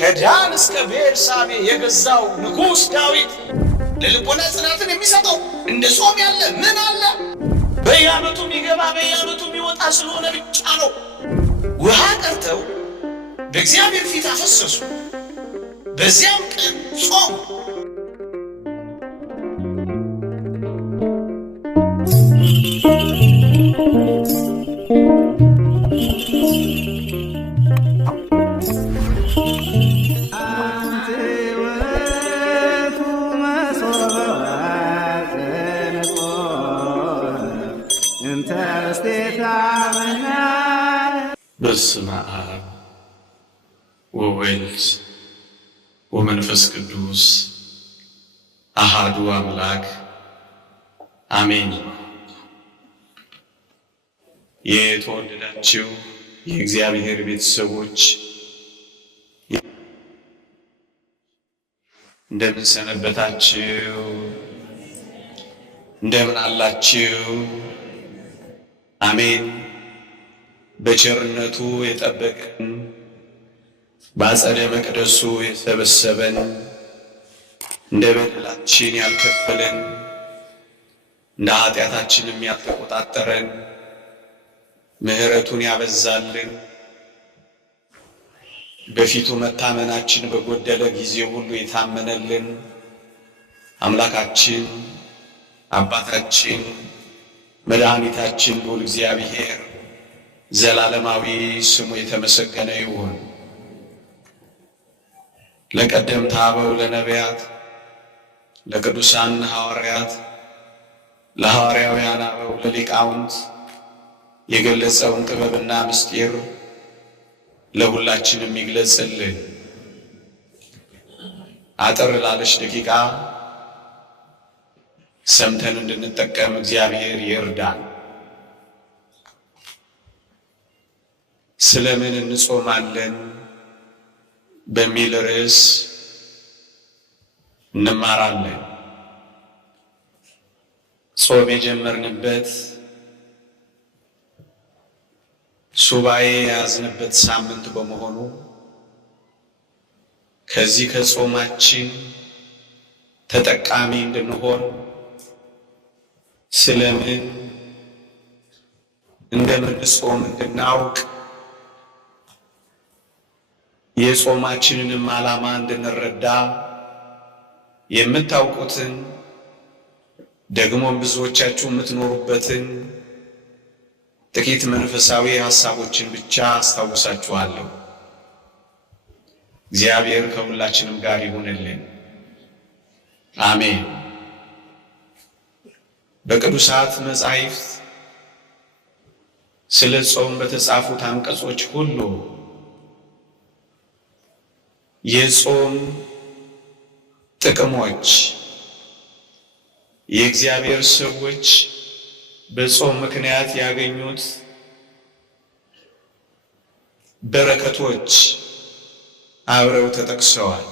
ከዳን እስከ ቤርሳቤ የገዛው ንጉሥ ዳዊት ለልቦና ጽናትን የሚሰጠው እንደ ጾም ያለ ምን አለ? በየዓመቱ የሚገባ በየዓመቱ የሚወጣ ስለሆነ ብቻ ነው። ውሃ ቀርተው በእግዚአብሔር ፊት አፈሰሱ። በዚያም ቀን ጾም። በስመ አብ ወወልድ ወመንፈስ ቅዱስ አሃዱ አምላክ አሜን። የተወደዳችሁ የእግዚአብሔር ቤተሰቦች እንደምን ሰነበታችሁ? እንደምን አላችሁ? አሜን። በቸርነቱ የጠበቀን በአጸደ መቅደሱ የሰበሰበን እንደ በደላችን ያልከፈለን እንደ ኃጢአታችንም ያልተቆጣጠረን ምሕረቱን ያበዛልን በፊቱ መታመናችን በጎደለ ጊዜ ሁሉ የታመነልን አምላካችን አባታችን መድኃኒታችን ልዑል እግዚአብሔር ዘላለማዊ ስሙ የተመሰገነ ይሁን። ለቀደምት አበው ለነቢያት፣ ለቅዱሳን ሐዋርያት፣ ለሐዋርያውያን አበው ለሊቃውንት የገለጸውን ጥበብና ምስጢር ለሁላችንም ይግለጽልን። አጠር ላለች ደቂቃ ሰምተን እንድንጠቀም እግዚአብሔር ይርዳን። ስለምን እንጾማለን በሚል ርዕስ እንማራለን። ጾም የጀመርንበት ሱባኤ የያዝንበት ሳምንት በመሆኑ ከዚህ ከጾማችን ተጠቃሚ እንድንሆን ስለምን እንደምንጾም እንድናውቅ የጾማችንንም ዓላማ እንድንረዳ የምታውቁትን ደግሞም ብዙዎቻችሁ የምትኖሩበትን ጥቂት መንፈሳዊ ሐሳቦችን ብቻ አስታውሳችኋለሁ። እግዚአብሔር ከሁላችንም ጋር ይሁንልን። አሜን። በቅዱሳት መጻሕፍት ስለ ጾም በተጻፉት አንቀጾች ሁሉ የጾም ጥቅሞች፣ የእግዚአብሔር ሰዎች በጾም ምክንያት ያገኙት በረከቶች አብረው ተጠቅሰዋል።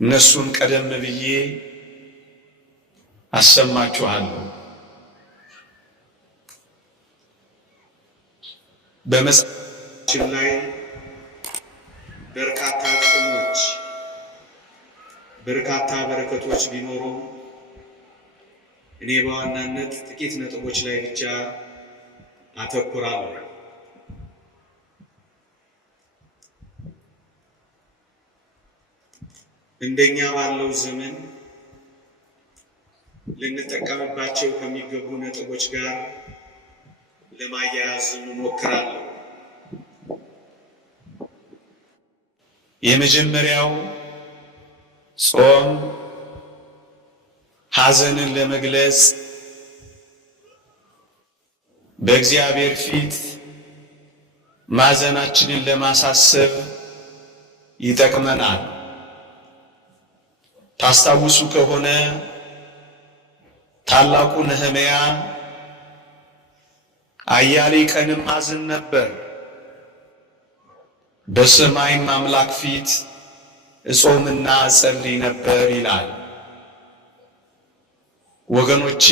እነሱን ቀደም ብዬ አሰማችኋለሁ። በመጽሐፋችን ላይ በርካታ ጥቅሞች፣ በርካታ በረከቶች ቢኖሩ እኔ በዋናነት ጥቂት ነጥቦች ላይ ብቻ አተኩራለሁ። እንደኛ ባለው ዘመን ልንጠቀምባቸው ከሚገቡ ነጥቦች ጋር ለማያያዝ እንሞክራለሁ። የመጀመሪያው ጾም ሐዘንን ለመግለጽ በእግዚአብሔር ፊት ማዘናችንን ለማሳሰብ ይጠቅመናል። ታስታውሱ ከሆነ ታላቁ ነህምያ አያሌ ቀንም አዝን ነበር፣ በሰማይም አምላክ ፊት እጾምና እጸልይ ነበር ይላል። ወገኖቼ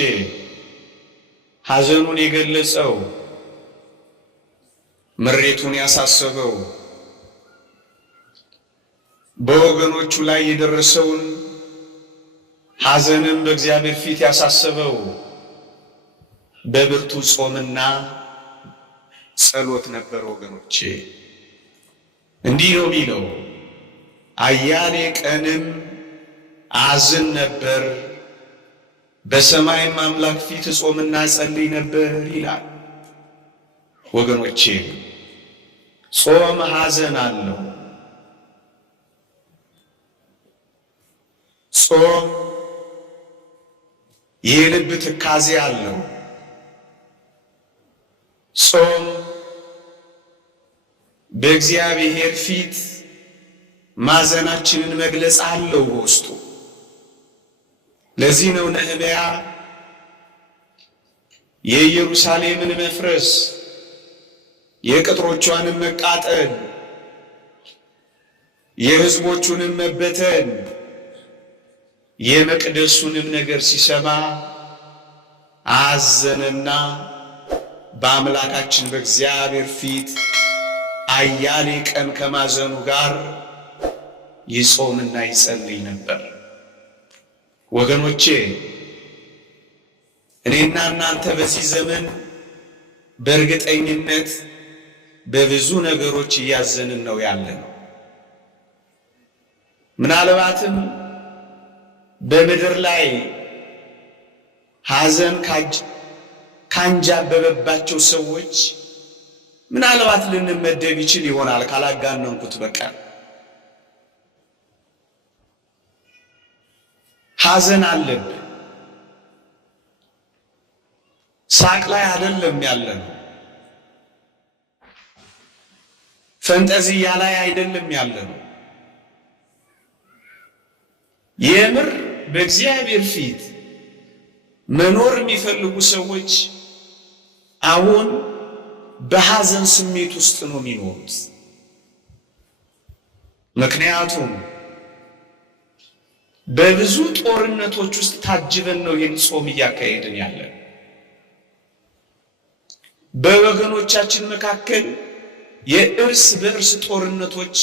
ሐዘኑን የገለጸው ምሬቱን ያሳሰበው በወገኖቹ ላይ የደረሰውን ሐዘንም በእግዚአብሔር ፊት ያሳሰበው በብርቱ ጾምና ጸሎት ነበር። ወገኖቼ እንዲህ ነው የሚለው፣ አያሌ ቀንም አዝን ነበር፣ በሰማይም አምላክ ፊት ጾምና ጸልይ ነበር ይላል። ወገኖቼ ጾም ሐዘን አለው። ጾም የልብ ትካዜ አለው። ጾም በእግዚአብሔር ፊት ማዘናችንን መግለጽ አለው በውስጡ። ለዚህ ነው ነህምያ የኢየሩሳሌምን መፍረስ፣ የቅጥሮቿንም መቃጠል፣ የሕዝቦቹንም መበተን፣ የመቅደሱንም ነገር ሲሰማ አዘነና በአምላካችን በእግዚአብሔር ፊት አያሌ ቀን ከማዘኑ ጋር ይጾምና ይጸልይ ነበር። ወገኖቼ እኔና እናንተ በዚህ ዘመን በእርግጠኝነት በብዙ ነገሮች እያዘንን ነው ያለነው። ምናልባትም በምድር ላይ ሐዘን ካንጃበበባቸው ሰዎች ምናልባት ልንመደብ ይችል ይሆናል ካላጋነንኩት በቀር። ሐዘን አለብን። ሳቅ ላይ አይደለም ያለነው። ፈንጠዝያ ላይ አይደለም ያለነው። የምር በእግዚአብሔር ፊት መኖር የሚፈልጉ ሰዎች አሁን በሐዘን ስሜት ውስጥ ነው የሚኖሩት። ምክንያቱም በብዙ ጦርነቶች ውስጥ ታጅበን ነው ይህን ጾም እያካሄድን ያለን። በወገኖቻችን መካከል የእርስ በእርስ ጦርነቶች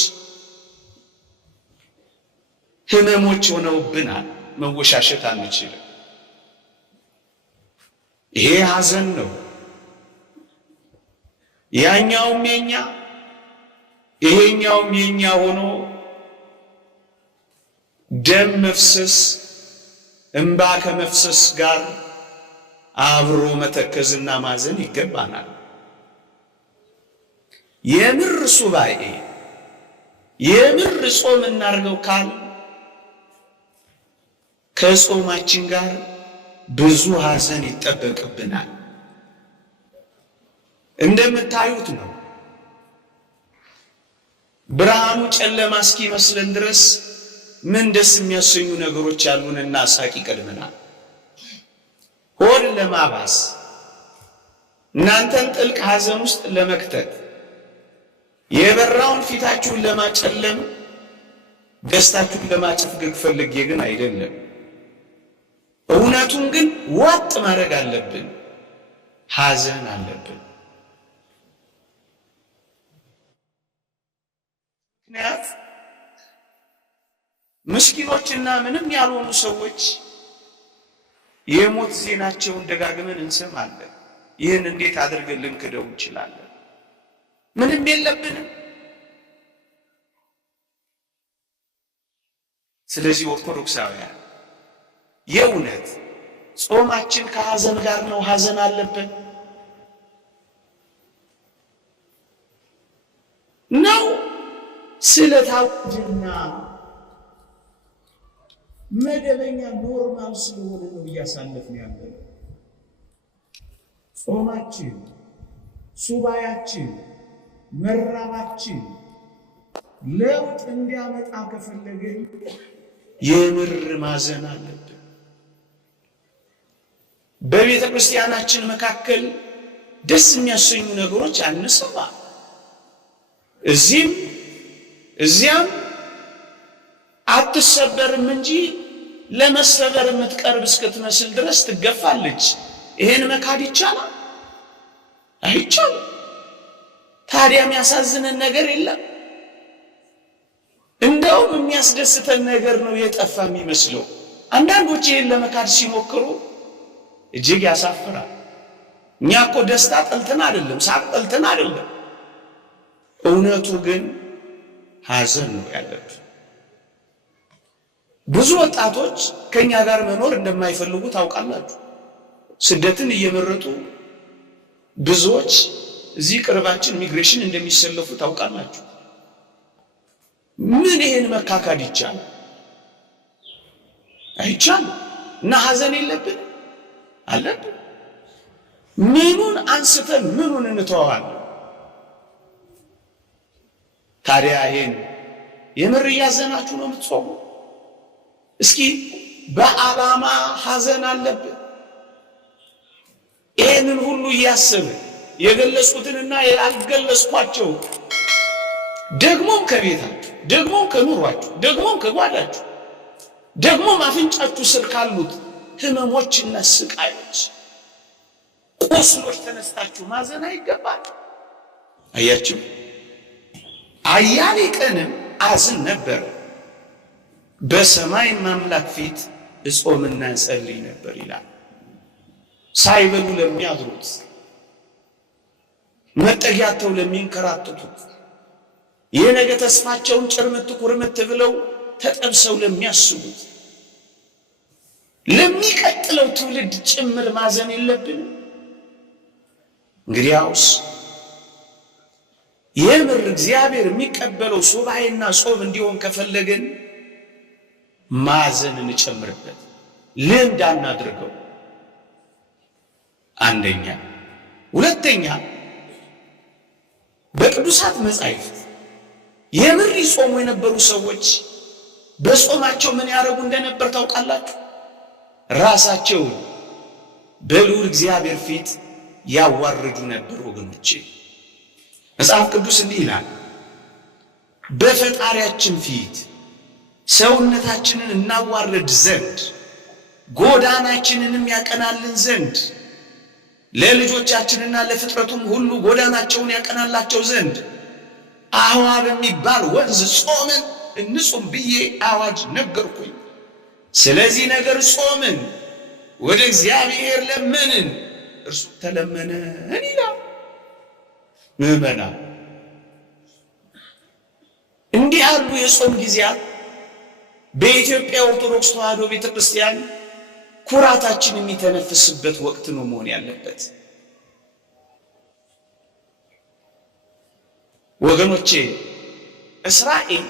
ህመሞች ሆነውብናል። መወሻሸት አንችልም። ይሄ ሐዘን ነው። ያኛውም የኛ ይሄኛውም የኛ ሆኖ ደም መፍሰስ እንባ ከመፍሰስ ጋር አብሮ መተከዝና ማዘን ይገባናል። የምር ሱባኤ የምር ጾም እናርገው ካል ከጾማችን ጋር ብዙ ሐዘን ይጠበቅብናል። እንደምታዩት ነው። ብርሃኑ ጨለማ እስኪመስለን ድረስ ምን ደስ የሚያሰኙ ነገሮች ያሉንና ሳቅ ይቀድመናል። ሆድ ለማባስ እናንተን ጥልቅ ሐዘን ውስጥ ለመክተት የበራውን ፊታችሁን ለማጨለም ደስታችሁን ለማጨፍገግ ፈልጌ ግን አይደለም። እውነቱን ግን ዋጥ ማድረግ አለብን። ሐዘን አለብን። ምክንያት ምስኪኖችና ምንም ያልሆኑ ሰዎች የሞት ዜናቸውን ደጋግመን እንሰማለን። ይህን እንዴት አድርገን ልንክደው እንችላለን? ምንም የለብንም። ስለዚህ ኦርቶዶክሳውያን የእውነት ጾማችን ከሐዘን ጋር ነው? ሐዘን አለብን ነው? ስለታወጀና መደበኛ ኖርማል ስለሆነ ነው እያሳለፍን ያለነው። ጾማችን፣ ሱባያችን፣ መራባችን ለውጥ እንዲያመጣ ከፈለገን የምር ማዘን አለብን። በቤተ ክርስቲያናችን መካከል ደስ የሚያሰኙ ነገሮች አንሰማ። እዚህም እዚያም አትሰበርም እንጂ ለመሰበር የምትቀርብ እስክትመስል ድረስ ትገፋለች። ይሄን መካድ ይቻላል? አይቻልም። ታዲያ የሚያሳዝንን ነገር የለም። እንደው እንደውም የሚያስደስተን ነገር ነው የጠፋ የሚመስለው። አንዳንዶች ይህን ለመካድ ሲሞክሩ እጅግ ያሳፍራል። እኛ እኮ ደስታ ጠልተን አይደለም፣ ሳቅ ጠልተን አይደለም። እውነቱ ግን ሐዘን ነው ያለብን። ብዙ ወጣቶች ከኛ ጋር መኖር እንደማይፈልጉ ታውቃላችሁ። ስደትን እየመረጡ ብዙዎች እዚህ ቅርባችን ኢሚግሬሽን እንደሚሰለፉ ታውቃላችሁ። ምን ይሄን መካካድ ይቻላል? አይቻልም። እና ሐዘን የለብን አለብን። ምኑን አንስተን ምኑን እንተዋዋለን? ታዲያ ይሄን የምር እያዘናችሁ ነው የምትጾሙ? እስኪ በዓላማ ሐዘን አለብን። ይሄንን ሁሉ እያሰብን የገለጽኩትንና ያልገለጽኳቸው ደግሞም ከቤታችሁ ደግሞም ከኑሯችሁ ደግሞም ከጓዳችሁ ደግሞም አፍንጫችሁ ስር ካሉት ህመሞችና ስቃዮች ቁስሎች ተነስታችሁ ማዘን አይገባል። አያችሁ፣ አያሌ ቀንም አዝን ነበር፣ በሰማይ አምላክ ፊት እጾምና እጸልይ ነበር ይላል። ሳይበሉ ለሚያድሩት፣ መጠጊያቸው ለሚንከራተቱት፣ የነገ ተስፋቸውን ጭርምት ኩርምት ብለው ተጠብሰው ለሚያስቡት፣ ለሚቀጥለው ትውልድ ጭምር ማዘን የለብንም? እንግዲያውስ የምር እግዚአብሔር የሚቀበለው ሱባኤና ጾም እንዲሆን ከፈለገን ማዘን እንጨምርበት፣ ልምድ አናድርገው። አንደኛ። ሁለተኛ፣ በቅዱሳት መጻሕፍት የምር ይጾሙ የነበሩ ሰዎች በጾማቸው ምን ያደርጉ እንደነበር ታውቃላችሁ? ራሳቸውን በልዑል እግዚአብሔር ፊት ያዋርዱ ነበር። ወገኖቼ መጽሐፍ ቅዱስ እንዲህ ይላል፣ በፈጣሪያችን ፊት ሰውነታችንን እናዋርድ ዘንድ ጎዳናችንንም ያቀናልን ዘንድ ለልጆቻችንና ለፍጥረቱም ሁሉ ጎዳናቸውን ያቀናላቸው ዘንድ አህዋ በሚባል ወንዝ ጾምን እንጹም ብዬ አዋጅ ነገርኩኝ። ስለዚህ ነገር ጾምን፣ ወደ እግዚአብሔር ለመንን፣ እርሱ ተለመነን ይላል። ምዕመናን፣ እንዲህ ያሉ የጾም ጊዜያት በኢትዮጵያ ኦርቶዶክስ ተዋሕዶ ቤተክርስቲያን ኩራታችን የሚተነፍስበት ወቅት ነው መሆን ያለበት። ወገኖቼ እስራኤል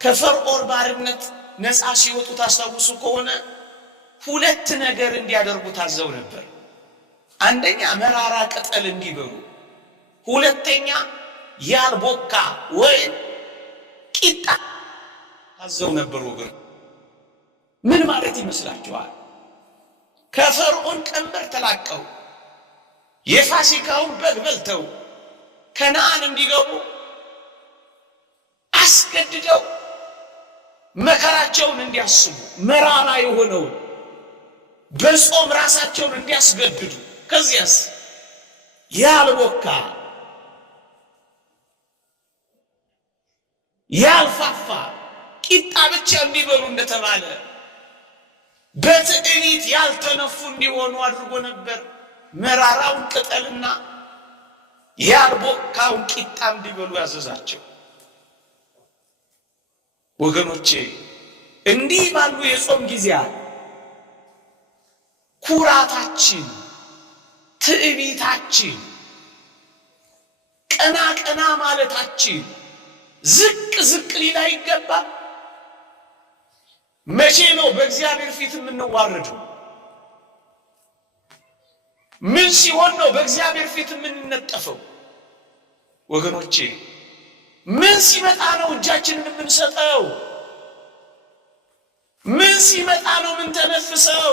ከፈርዖን ባርነት ነፃ ሲወጡ ታስታውሱ ከሆነ ሁለት ነገር እንዲያደርጉ ታዘው ነበር። አንደኛ መራራ ቅጠል እንዲበሉ፣ ሁለተኛ ያልቦካ ወይም ቂጣ ታዘው ነበር። ወገን ምን ማለት ይመስላችኋል? ከፈርዖን ቀንበር ተላቀው የፋሲካውን በግ በልተው ከነዓን እንዲገቡ አስገድደው መከራቸውን እንዲያስቡ መራራ የሆነውን በጾም ራሳቸውን እንዲያስገድዱ፣ ከዚያስ ያልቦካ ያልፋፋ ቂጣ ብቻ እንዲበሉ እንደተባለ በትዕቢት ያልተነፉ እንዲሆኑ አድርጎ ነበር። መራራውን ቅጠልና ያልቦካውን ቂጣ እንዲበሉ ያዘዛቸው። ወገኖቼ እንዲህ ባሉ የጾም ጊዜያት ኩራታችን፣ ትዕቢታችን፣ ቀና ቀና ማለታችን ዝቅ ዝቅ ሊል አይገባም። መቼ ነው በእግዚአብሔር ፊት የምንዋረደው? ምን ሲሆን ነው በእግዚአብሔር ፊት የምንነጠፈው? ወገኖቼ ምን ሲመጣ ነው እጃችንን የምንሰጠው? ምን ሲመጣ ነው የምንተነፍሰው?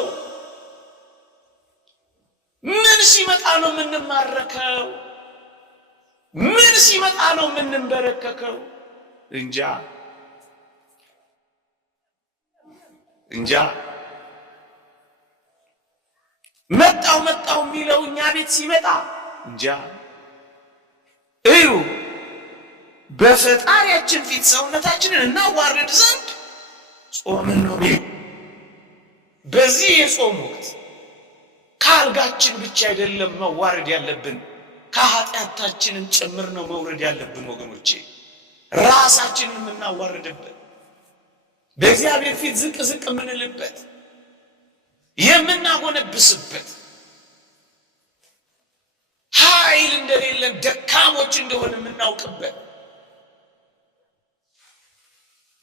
ምን ሲመጣ ነው የምንማረከው? ምን ሲመጣ ነው የምንበረከከው? እንጃ እንጃ። መጣው መጣው የሚለው እኛ ቤት ሲመጣ እንጃ። እዩ በፈጣሪያችን ፊት ሰውነታችንን እናዋርድ ዘንድ ጾምን ነው። በዚህ የጾም ወቅት ከአልጋችን ብቻ አይደለም መዋረድ ያለብን፣ ከኃጢአታችንን ጭምር ነው መውረድ ያለብን ወገኖቼ። ራሳችንን የምናዋርድበት፣ በእግዚአብሔር ፊት ዝቅ ዝቅ የምንልበት፣ የምናጎነብስበት፣ ኃይል እንደሌለን ደካሞች እንደሆነ የምናውቅበት፣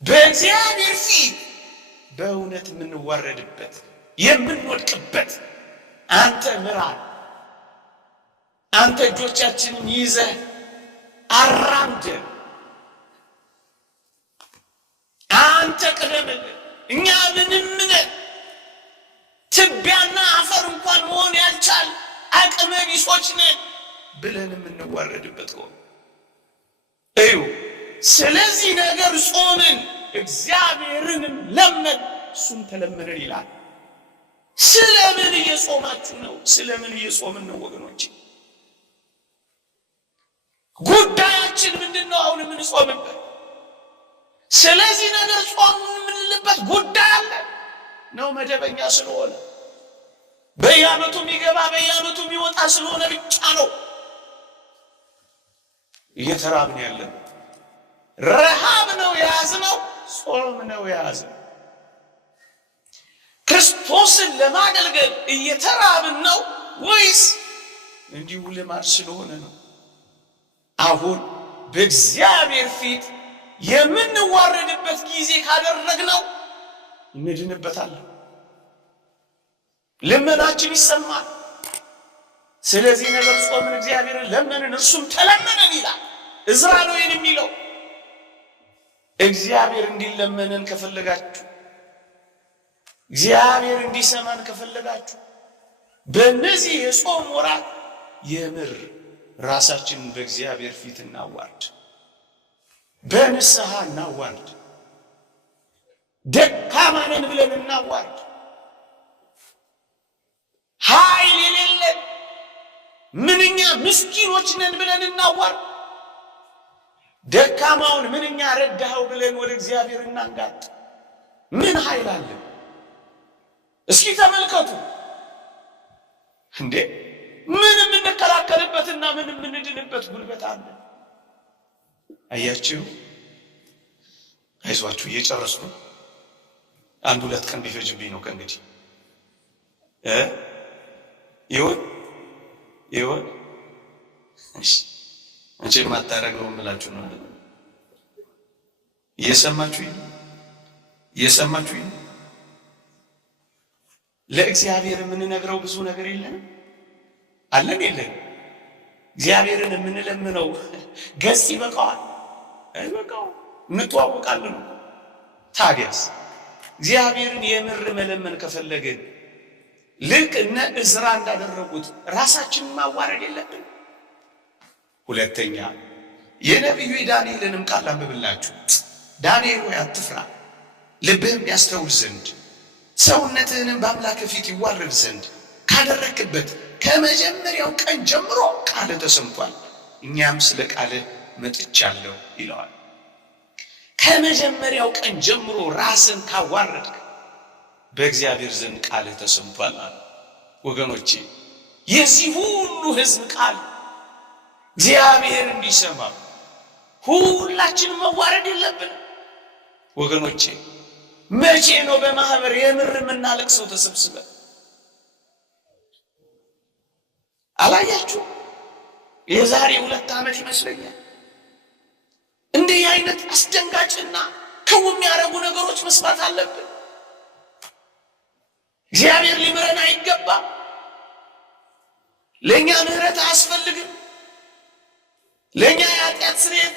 በእግዚአብሔር ፊት በእውነት የምንዋረድበት፣ የምንወድቅበት። አንተ ምራን፣ አንተ እጆቻችንን ይዘህ አራምደን፣ አንተ ቅደምልን፣ እኛ ምንም ነን፣ ትቢያና አፈር እንኳን መሆን ያልቻል አቅመ ቢሶች ነን ብለን የምንዋረድበት ሆነ። እዩ። ስለዚህ ነገር ጾምን፣ እግዚአብሔርንም ለመን፣ እሱም ተለመነን ይላል። ስለምን እየጾማችሁ ነው? ስለምን እየጾምን ነው ወገኖቼ? ጉዳያችን ምንድነው? አሁን የምንጾምበት ስለዚህ ነገር ጾም የምንልበት ጉዳይ አለ ነው? መደበኛ ስለሆነ በየዓመቱ የሚገባ በየዓመቱ የሚወጣ ስለሆነ ብቻ ነው እየተራብን ያለን? ረሃብ ነው የያዝነው? ጾም ነው የያዝነው? ክርስቶስን ለማገልገል እየተራብን ነው ወይስ እንዲሁ ልማድ ስለሆነ ነው? አሁን በእግዚአብሔር ፊት የምንዋረድበት ጊዜ ካደረግነው እንድንበታለን፣ ልመናችን ይሰማል። ስለዚህ ነገር ጾምን፣ እግዚአብሔርን ለመንን፣ እርሱም ተለመነን ይላል። ዕዝራ ነው ይህን የሚለው። እግዚአብሔር እንዲለመነን ከፈለጋችሁ፣ እግዚአብሔር እንዲሰማን ከፈለጋችሁ በእነዚህ የጾም ወራት የምር ራሳችንን በእግዚአብሔር ፊት እናዋርድ፣ በንስሐ እናዋርድ፣ ደካማ ነን ብለን እናዋርድ፣ ኃይል የሌለን ምንኛ ምስኪኖች ነን ብለን እናዋርድ፣ ደካማውን ምንኛ ረዳኸው ብለን ወደ እግዚአብሔር እናንጋጥ። ምን ኃይል አለ? እስኪ ተመልከቱ እንዴ! ምን የምንከላከልበትና ምን የምንድንበት ጉልበት አለ? አያችሁ፣ አይዟችሁ፣ እየጨረስኩ አንድ ሁለት ቀን ቢፈጅብኝ ነው ከእንግዲህ ይሁን። እሺ፣ እንጂ ማታረገው ምላችሁ ነው። እየሰማችሁ ለእግዚአብሔር የምንነግረው ብዙ ነገር የለንም? አለን የለን? እግዚአብሔርን የምንለምነው ገጽ ይበቃዋል? አይበቃው። እንተዋወቃለን። ታዲያስ እግዚአብሔርን የምር መለመን ከፈለግን ልክ እነ ዕዝራ እንዳደረጉት ራሳችንን ማዋረድ የለብን። ሁለተኛ የነቢዩ ዳንኤልንም ቃል አንብብላችሁ። ዳንኤል ሆይ አትፍራ፣ ልብህም ያስተውል ዘንድ ሰውነትህንም በአምላክ ፊት ይዋረድ ዘንድ ካደረክበት ከመጀመሪያው ቀን ጀምሮ ቃል ተሰምቷል፣ እኛም ስለ ቃል መጥቻለሁ ይለዋል። ከመጀመሪያው ቀን ጀምሮ ራስን ካዋረድክ በእግዚአብሔር ዘንድ ቃል ተሰምቷል አለ። ወገኖቼ የዚህ ሁሉ ሕዝብ ቃል እግዚአብሔር እንዲሰማ ሁላችንም መዋረድ የለብንም ወገኖቼ። መቼ ነው በማህበር የምር የምናለቅሰው ተሰብስበን? አላያችሁ? የዛሬ 2 ዓመት ይመስለኛል እንዲህ አይነት አስደንጋጭና ክው የሚያረጉ ነገሮች መስማት አለብን። እግዚአብሔር ሊምረን አይገባም? ለኛ ምህረት አያስፈልግም? ለኛ የኃጢአት ስርየት፣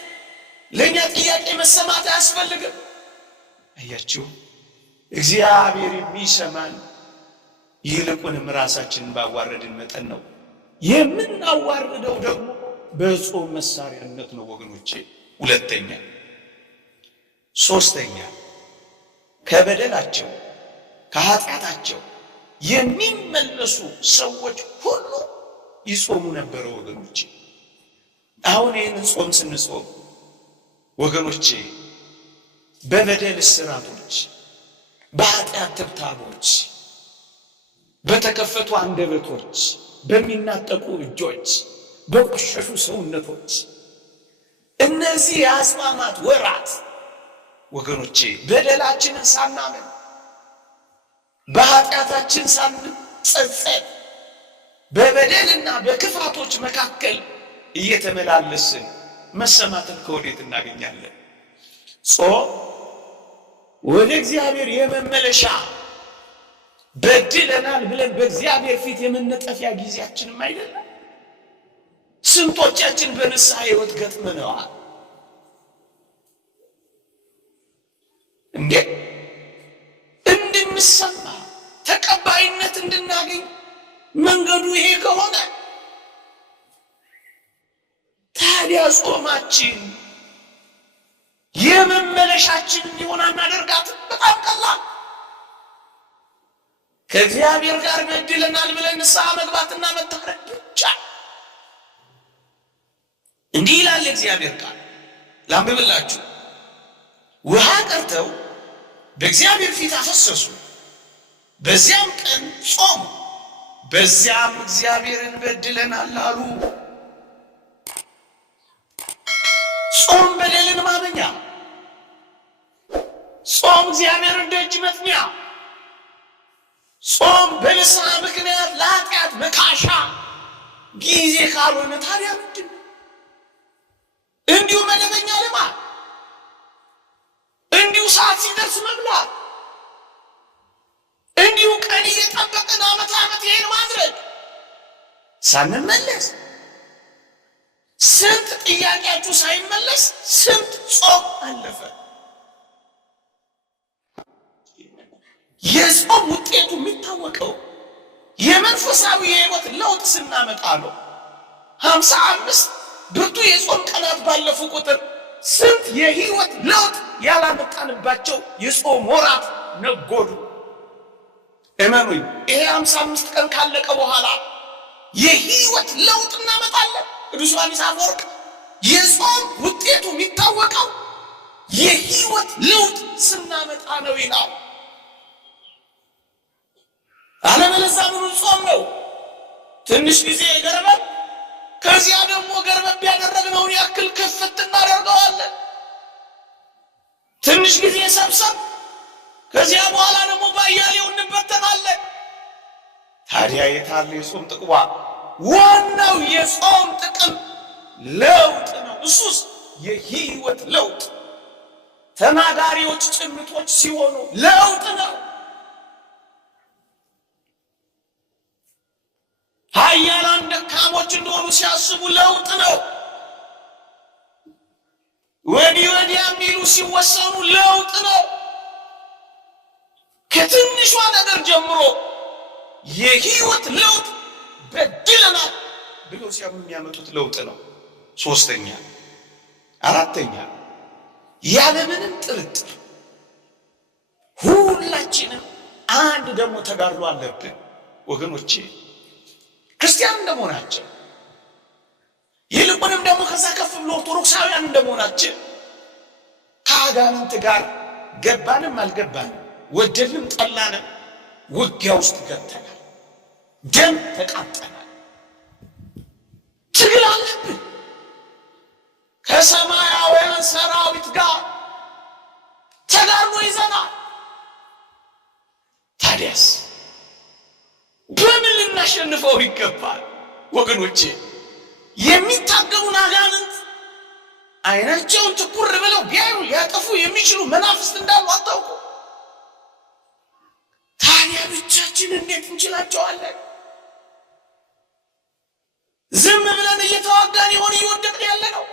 ለኛ ጥያቄ መሰማት አያስፈልግም? አያችሁ፣ እግዚአብሔር የሚሰማን ይልቁንም ራሳችንን ባዋረድን መጠን ነው። የምናዋርደው ደግሞ በጾም መሳሪያነት ነው ወገኖቼ። ሁለተኛ ሶስተኛ ከበደላቸው ከኃጢአታቸው የሚመለሱ ሰዎች ሁሉ ይጾሙ ነበረ ወገኖቼ። አሁን ይህንን ጾም ስንጾም ወገኖቼ በበደል እስራቶች፣ በኃጢአት ትብታቦች፣ በተከፈቱ አንደበቶች፣ በሚናጠቁ እጆች፣ በቆሸሹ ሰውነቶች እነዚህ የአጽዋማት ወራት ወገኖቼ በደላችንን ሳናምን በኃጢአታችን ሳንጸጸት በበደልና በክፋቶች መካከል እየተመላለስን መሰማትን ከወዴት እናገኛለን? ጾም ወደ እግዚአብሔር የመመለሻ በድለናል ብለን በእግዚአብሔር ፊት የመነጠፊያ ጊዜያችንም አይደለም። ስንቶቻችን በንስሐ ሕይወት ገጥመነዋል? እንዴ እንድንሰማ ተቀባይነት እንድናገኝ መንገዱ ይሄ ከሆነ ታዲያ ጾማችን የመመለሻችን እንዲሆን አናደርጋትም? በጣም ቀላል። ከእግዚአብሔር ጋር በድለናል ብለን ንስሐ መግባትና መታረቅ ብቻ። እንዲህ ይላል እግዚአብሔር ቃል፣ ላንብብላችሁ። ውሃ ቀርተው በእግዚአብሔር ፊት አፈሰሱ፣ በዚያም ቀን ጾሙ፣ በዚያም እግዚአብሔርን በድለናል አሉ። ጾም በደልን ማመኛ፣ ጾም እግዚአብሔርን ደጅ መጥኛ፣ ጾም በንስሐ ምክንያት ለኃጢአት መካሻ ጊዜ ካልሆነ ታዲያ ምንድን ነው? እንዲሁ መደበኛ ልማድ፣ እንዲሁ ሰዓት ሲደርስ መብላት፣ እንዲሁ ቀን እየጠበቅን ዓመት ይሄን ማድረግ ሳንመለስ ስንት ጥያቄያችሁ ሳይመለስ ስንት ጾም አለፈ። የጾም ውጤቱ የሚታወቀው የመንፈሳዊ የሕይወት ለውጥ ስናመጣ ነው። 55 ብርቱ የጾም ቀናት ባለፉ ቁጥር ስንት የሕይወት ለውጥ ያላመጣንባቸው የጾም ወራት ነጎዱ። እመኑኝ፣ ይሄ 55 ቀን ካለቀ በኋላ የሕይወት ለውጥ እናመጣለን። ቅዱስ ዮሐንስ አፈወርቅ የጾም ውጤቱ የሚታወቀው የሕይወት ለውጥ ስናመጣ ነው ይላል። አለበለዚያ ምኑን ጾም ነው? ትንሽ ጊዜ ገርበብ፣ ከዚያ ደግሞ ገርበብ ያደረግነውን ያክል ክፍት እናደርገዋለን። ትንሽ ጊዜ ሰብሰብ፣ ከዚያ በኋላ ደግሞ ባያሌው እንበተናለን። ታዲያ የታለ የጾም ጥቅሟ? ዋናው የጾም ጥቅም ለውጥ ነው። እሱስ የሕይወት ለውጥ። ተናጋሪዎች ጭምቶች ሲሆኑ ለውጥ ነው። ኃያላን ደካሞች እንደሆኑ ሲያስቡ ለውጥ ነው። ወዲህ ወዲያ የሚሉ ሲወሰኑ ለውጥ ነው። ከትንሿ ነገር ጀምሮ የሕይወት ለውጥ በድለናል ብለው ሲያምኑ የሚያመጡት ለውጥ ነው። ሶስተኛ፣ አራተኛ፣ ያለምንም ጥርጥር ሁላችንም አንድ ደግሞ ተጋድሎ አለብን ወገኖቼ፣ ክርስቲያን እንደመሆናችን ይልቁንም ደግሞ ከዛ ከፍ ብሎ ኦርቶዶክሳውያን እንደመሆናችን ከአጋንንት ጋር ገባንም አልገባንም ወደድንም ጠላንም ውጊያ ውስጥ ገብተናል። ደም ተቃጠናል። ትግል አለብን ከሰማያውያን ሰራዊት ጋር ተጋድሎ ይዘናል። ታዲያስ በምን ልናሸንፈው ይገባል ወገኖቼ? የሚታገሉን አጋንንት አይናቸውን ትኩር ብለው ቢያዩ ሊያጠፉ የሚችሉ መናፍስት እንዳሉ አታውቁ? ታዲያ ብቻችን እንዴት እንችላቸዋለን? ዝም ብለን እየተዋጋን ይሆን እየወደቅን ያለ ነው?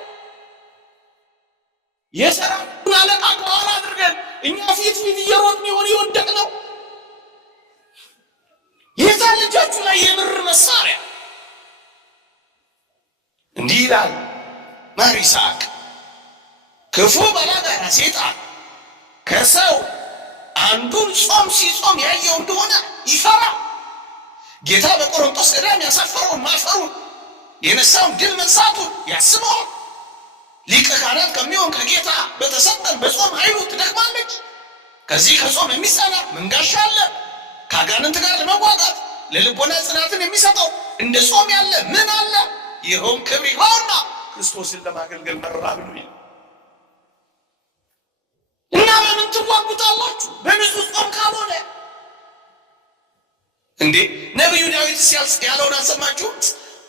የሰራዊቱን አለቃ ከኋላ አድርገን እኛ ፊት እየሮጥን ይሆን እየወደቅ ነው? የታል እጃችሁ ላይ የብር መሳሪያ? እንዲህ ይላል መር ይስሐቅ፣ ክፉ ባላጋራ ሰይጣን ከሰው አንዱን ጾም ሲጾም ያየው እንደሆነ ይፈራ። ጌታ በቆሮንቶስ ገዳም ያሳፈረውን ማፈሩን የነሳውን ድል መንሳቱን ያስበዋል። ሊቀ ካህናት ከሚሆን ከጌታ በተሰጠን በጾም ኃይሉ ትደክማለች። ከዚህ ከጾም የሚጸና መንጋሻ አለ። ከአጋንንት ጋር ለመዋጋት ለልቦና ጽናትን የሚሰጠው እንደ ጾም ያለ ምን አለ? ይኸውም ክብር ይግባውና ክርስቶስን ለማገልገል መራብ ነው ይላል። እና በምን ትዋጉታላችሁ? በብዙ ጾም ካልሆነ እንዴ? ነቢዩ ዳዊት ያለውን አልሰማችሁ?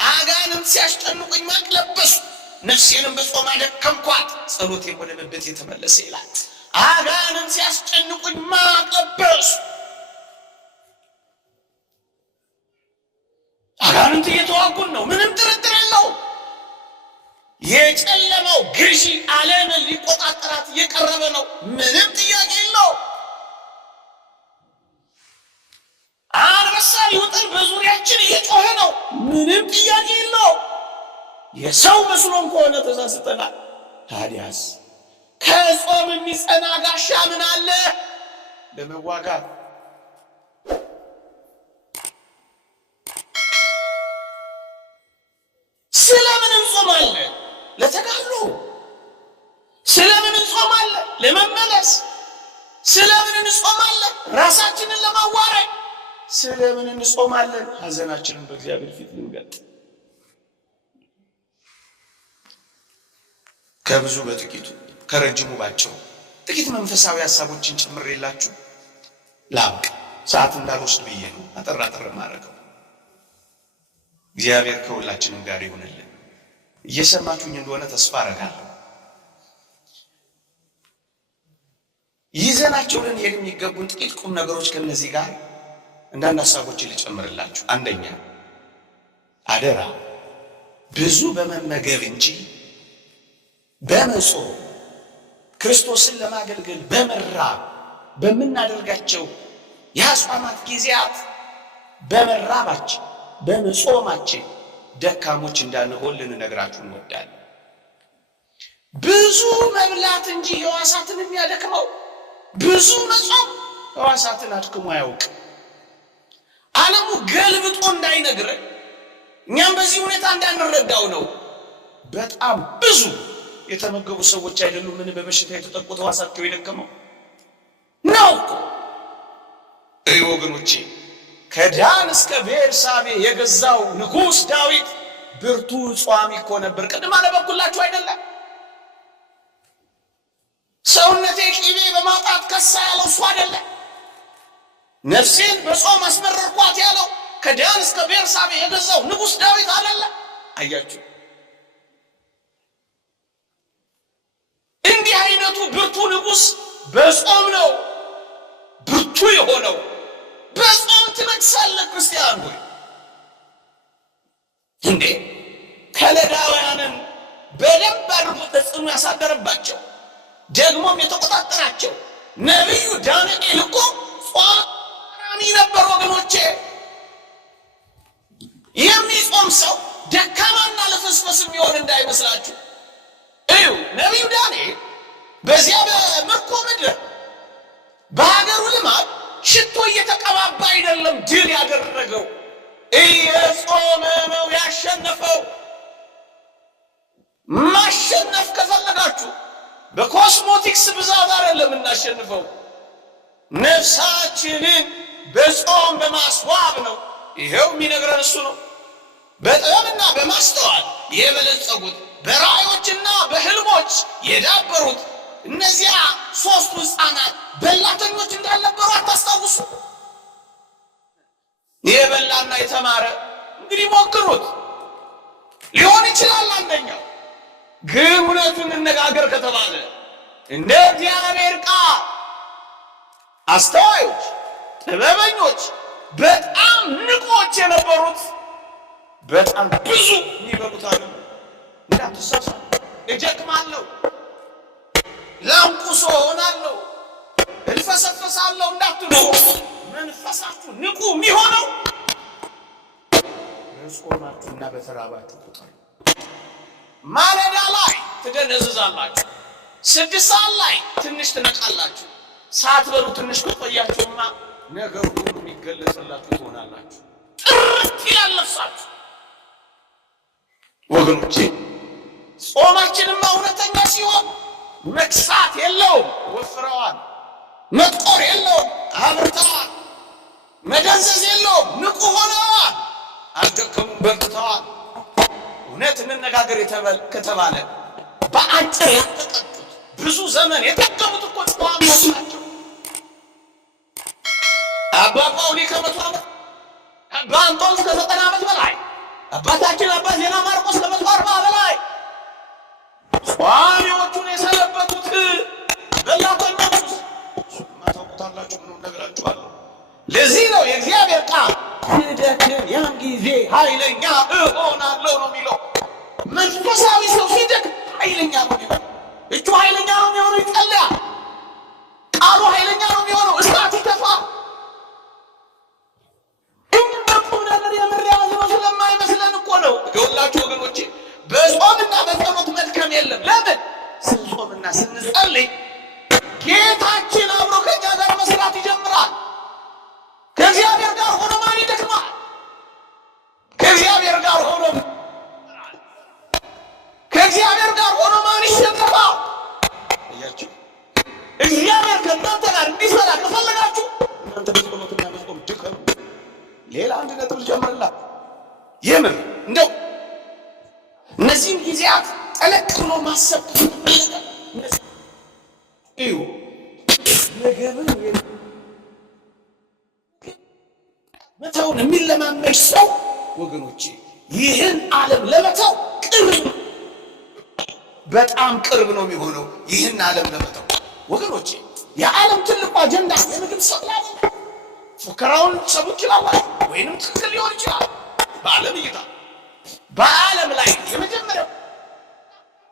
አጋንንት ሲያስጨንቁኝ ማቅ ለበሱ፣ ነፍሴንም በጾም አደከምኳት፣ ጸሎቴም ወደ ብብቴ የተመለሰ ይላል። አጋንንት ሲያስጨንቁኝ ማቅ ለበሱ። አጋንንት እየተዋጉን ነው፣ ምንም ጥርጥር የለው። የጨለማው ገዢ ዓለምን ሊቆጣጠራት እየቀረበ ነው፣ ምንም ጥያቄ የለው። አንበሳ ሊውጠን በዙሪያችን እየጮኸ ነው፣ ምንም ጥያቄ የለው። የሰው መስሎን ከሆነ ተሳስተናል። ታዲያስ ከጾም የሚጸና ጋሻ ምን አለ? ለመዋጋት ስለምን እንጾማለን? ለተጋድሎ። ስለምን እንጾማለን? ለመመለስ። ስለምን እንጾማለን? ራሳችንን ለማዋረድ። ስለምን እንጾማለን? ሐዘናችንን በእግዚአብሔር ፊት ልንገልጥ። ከብዙ በጥቂቱ ከረጅሙ ባጭሩ ጥቂት መንፈሳዊ ሐሳቦችን ጨምሬላችሁ ላብቅ። ሰዓት እንዳልወስድ ብዬ ነው አጠር አጠር ማድረገው። እግዚአብሔር ከሁላችንም ጋር ይሁንልን። እየሰማችሁኝ እንደሆነ ተስፋ አደርጋለሁ። ይዘናቸው ልንሄድ የሚገቡን ጥቂት ቁም ነገሮች ከነዚህ ጋር አንዳንድ ሐሳቦችን ልጨምርላችሁ። አንደኛ፣ አደራ ብዙ በመመገብ እንጂ በመጾም ክርስቶስን ለማገልገል በመራብ በምናደርጋቸው የአጽዋማት ጊዜያት በመራባችን በመጾማችን ደካሞች እንዳንሆን ልንነግራችሁ እንወዳለን። ብዙ መብላት እንጂ ሕዋሳትን የሚያደክመው ብዙ መጾም ሕዋሳትን አድክሞ አያውቅም። ዓለሙ ገልብጦ እንዳይነግረን እኛም በዚህ ሁኔታ እንዳንረዳው ነው። በጣም ብዙ የተመገቡ ሰዎች አይደሉም ምን በበሽታ የተጠቁት ሕዋሳቸው የደከመው ነው እኮ። ወገኖቼ ከዳን እስከ ቤርሳቤ የገዛው ንጉሥ ዳዊት ብርቱ ጿሚ እኮ ነበር። ቅድም አነበብኩላችሁ አይደለም? ሰውነቴ ቅቤ በማጣት ከሳ ያለው እሱ አይደለም? ነፍሴን በጾም አስመረርኳት ያለው ከዳን እስከ ቤርሳቤ የገዛው ንጉሥ ዳዊት አይደለም? አያችሁ፣ እንዲህ አይነቱ ብርቱ ንጉሥ በጾም ነው ብርቱ የሆነው። በጾም ትነግሳለህ ክርስቲያን ሆይ። እንዴ ከለዳውያንን በደንብ አድርጎ ተጽዕኖ ያሳደረባቸው ደግሞም የተቆጣጠራቸው ነቢዩ ዳንኤል እኮ ጿሚ ነበር ወገኖቼ። የሚጾም ሰው ደካማና ለፍስፍስ የሚሆን እንዳይመስላችሁ። እዩ፣ ነቢዩ ዳንኤል በዚያ በምርኮ ምድር በሀገሩ ልማድ ሽቶ እየተቀባባ አይደለም ድል ያደረገው፣ እየጾመ ነው ያሸነፈው። ማሸነፍ ከፈለጋችሁ በኮስሞቲክስ ብዛት አይደለም እናሸንፈው፣ ነፍሳችንን በጾም በማስዋብ ነው። ይሄው የሚነግረን እሱ ነው። በጥበብና በማስተዋል የበለጸጉት በራእዮችና በህልሞች የዳበሩት እነዚያ ሶስቱ ሕፃናት በላተኞች እንዳልነበሩ አታስታውሱ? የበላና የተማረ እንግዲህ ሞክሩት፣ ሊሆን ይችላል አንደኛው። ግን እውነቱን እንነጋገር ከተባለ እንደ እግዚአብሔር ቃል አስተዋዮች፣ ጥበበኞች፣ በጣም ንቆች የነበሩት በጣም ብዙ የሚበሉት አለ። እንዳትሳሳቱ፣ እጀክማለሁ፣ ላንቁሶ ሆናለሁ፣ እልፈሰፈሳለሁ እንዳትሉ። መንፈሳችሁ ንቁ የሚሆነው በጾማችሁና በተራባችሁ ቁጥር። ማለዳ ላይ ትደነዝዛላችሁ፣ 6 ሰዓት ላይ ትንሽ ትነቃላችሁ። ሳትበሉ ትንሽ ከቆያችሁማ ነገሩ ሁሉ የሚገለጽላችሁ ትሆናላችሁ። ጥርት ይላል ነፍሳችሁ። ወገኖቼ ጾማችንማ እውነተኛ ሲሆን መክሳት የለውም፣ ወፍረዋል። መጥቆር የለውም፣ አብርተዋል። መደንዘዝ የለውም፣ ንቁ ሆነዋል። አልደከሙም፣ በርትተዋል። እውነት እንነጋገር ከተባለ በአጭር ያልተቀጡት ብዙ ዘመን የጠቀሙት እኮ ጾማሞች ናቸው። አባ ጳውሊ ከ100 ዓመት፣ አባ አንጦንስ ከ90 ዓመት በላይ፣ አባታችን አባ ዜና ማርቆስ ከ140 በላይ ጾሚዎቹን የሰነበቱት በላተኞች ማታውቁታላችሁ። ምንም ነገራችኋለሁ። ለዚህ ነው የእግዚአብሔር ቃል ሲደክም ያን ጊዜ ኃይለኛ እሆናለሁ ነው የሚለው። መንፈሳዊ ሰው ሲደክም ኃይለኛ ነው የሚሆነው። እጁ ኃይለኛ ነው የሚሆነው። ይጸልያል። ቃሉ ኃይለኛ ነው የሚሆነው። እሳት ይተፋ። እንደቁም ነገር የምር ያዝነው ስለማይመስለን እኮ ነው። ይኸውላችሁ ወገኖቼ በጾምና በጸሎት መድከም የለም። ለምን? ስንጾምና ስንጸልይ ጌታችን አብሮ ከኛ ጋር መስራት ይጀምራል። ከእግዚአብሔር ጋር ሆኖ ማን ይደክማል? ከእግዚአብሔር ጋር ሆኖ ከእግዚአብሔር ጋር ሆኖ ማን ይሸነፋል? እያችሁ እግዚአብሔር ከእናንተ ጋር እንዲሰራ ከፈለጋችሁ እናንተ በጸሎትና በጾም ድከሙ። ሌላ አንድ ነጥብ ልጨምርላችሁ። የምር እንደው እነዚህን ጊዜያት ጠለቅ ብሎ ማሰብ ተፈለገ። እዩ ምግብን መተውን የሚለማመድ ሰው ወገኖቼ ይህን ዓለም ለመተው ቅርብ፣ በጣም ቅርብ ነው የሚሆነው። ይህን ዓለም ለመተው ወገኖቼ የዓለም ትልቁ አጀንዳ የምግብ ሰብላል። ፉከራውን ሰቡ ይችላል ወይንም ትክክል ሊሆን ይችላል። በዓለም እይታ በዓለም ላይ የመጀመሪያው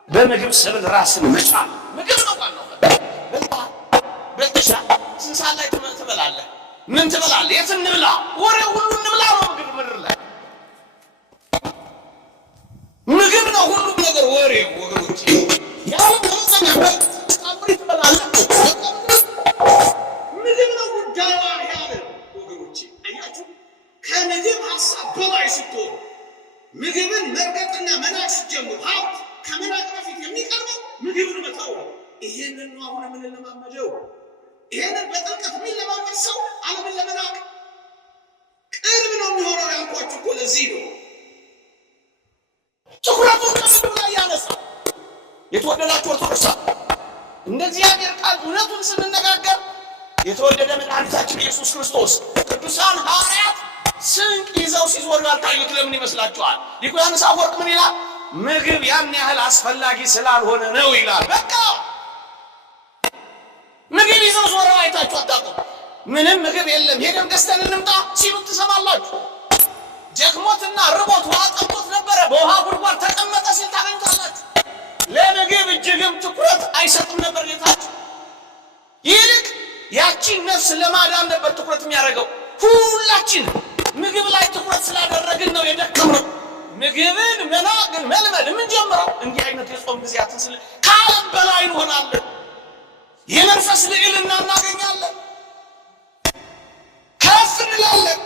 በምግብ ሰብል ራስን መቻል ምግብ ነው። ዋናው በልተሻ ስንት ሰዓት ላይ ትበላለህ? ምን ትበላለህ? የት እንብላ? ወሬው ሁሉ እንብላ ነው። ምግብ ምድር ላይ ምግብ ነው ሁሉም ነገር ወሬው ወገኖቼ። ያው ተመሰኛ ታምሪ ትበላለህ። ምግብ ነው ጉዳዩ ያለ ወገኖቼ። አያችሁ ከምግብ ሀሳብ በላይ ስትሆኑ ምግብን መርገጥና መናቅ ስትጀምሩ ሀብት ከመናቅ በፊት የሚቀርበው ምግብን መተው ነው። ይሄንን ነው አሁን የምንለማመደው። ይሄንን በጥልቀት የሚለማመድ ሰው ዓለምን ለመናቅ ቅርብ ነው የሚሆነው። ያልኳችሁ እኮ ለዚህ ነው ትኩረቱን ከምግብ ላይ ያነሳ። የተወደዳችሁ ኦርቶዶክሳን እንደ እግዚአብሔር ቃል እውነቱን ስንነጋገር የተወደደ መድኃኒታችን ኢየሱስ ክርስቶስ ቅዱሳን ሐዋርያት ስንቅ ይዘው ሲዞሩ ያልታዩት ለምን ይመስላችኋል? ሊቁ ዮሐንስ አፈወርቅ ምን ይላል? ምግብ ያን ያህል አስፈላጊ ስላልሆነ ነው ይላል። በቃ ምግብ ይዘው ዞረው አይታችሁ አታውቁም። ምንም ምግብ የለም ሄደን ገዝተን እንምጣ ሲሉ ትሰማላችሁ። ጀግሞትና ርቦት ውሃ ጠምቶት ነበረ፣ በውሃ ጉድጓድ ተቀመጠ ሲል ታገኙታላችሁ። ለምግብ እጅግም ትኩረት አይሰጥም ነበር ጌታችን። ይልቅ ያቺን ነፍስ ለማዳን ነበር ትኩረት የሚያደርገው። ሁላችን ምግብ ላይ ትኩረት ስላደረግን ነው የደከምነው። ምግብን መናቅን መልመድ የምንጀምረው እንዲህ አይነት የጾም ጊዜያትን ስለ ከዓለም በላይ እንሆናለን። የመንፈስ ልዕልና እናገኛለን፣ ከፍ እንላለን፣